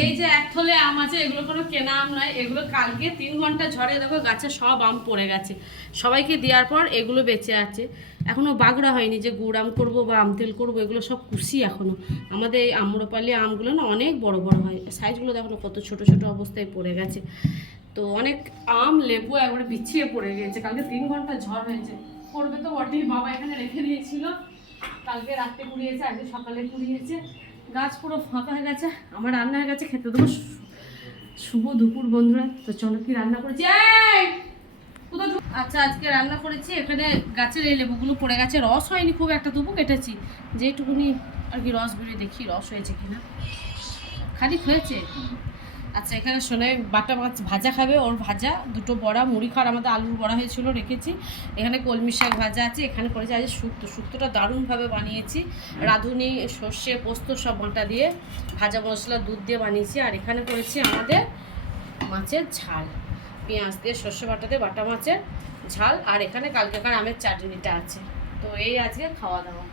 এই যে এক থলে আম আছে, এগুলো কোনো কেনা আম নয়, এগুলো কালকে 3 ঘন্টা ঝড়ে দেখো গাছে সব আম পড়ে গেছে। সবাইকে দেওয়ার পর এগুলো বেঁচে আছে, এখনও বাগড়া হয়নি যে গুড় আম করবো বা আম তেল করবো, এগুলো সব কুশি এখনও। আমাদের এই আম্রপালি আমগুলো না অনেক বড় বড় হয়, সাইজগুলো দেখো না কত ছোট ছোট অবস্থায় পড়ে গেছে। তো অনেক আম লেবু একবারে বিছিয়ে পড়ে গিয়েছে, কালকে 3 ঘন্টা ঝড় হয়েছে। পড়বে তো বটেই, বাবা এখানে রেখে দিয়েছিল, কালকে রাত্রে কুড়িয়েছে, আজকে সকালে কুড়িয়েছে, গাছ পুরো ফাঁকা হয়ে গেছে। আমার রান্না হয়ে গেছে, খেতে দেবো। শুভ দুপুর বন্ধুরা। তো চলো কি রান্না করেছি। আচ্ছা, আজকে রান্না করেছি, এখানে গাছের এই লেবুগুলো পড়ে গেছে, রস হয়নি খুব একটা, তবু কেটেছি যেটুকুনি আর কি রস বেরিয়ে, দেখি রস হয়েছে কিনা, খানিক হয়েছে। আচ্ছা, এখানে সোনাই বাটা মাছ ভাজা খাবে, ওর ভাজা দুটো বড়া, মুড়ি খাওয়ার আমাদের আলুর বড়া হয়েছিল রেখেছি। এখানে কলমি শাক ভাজা আছে, এখানে করেছি আজ শুক্তোটা দারুণভাবে বানিয়েছি, রাঁধুনি সর্ষে পোস্ত সব বাটা দিয়ে ভাজা মশলা দুধ দিয়ে বানিয়েছি। আর এখানে করেছি আমাদের মাছের ঝাল, পেঁয়াজ দিয়ে সর্ষে বাটা দিয়ে বাটা মাছের ঝাল। আর এখানে কালকেকার আমের চাটনিটা আছে। তো এই আজকে খাওয়া দাওয়া।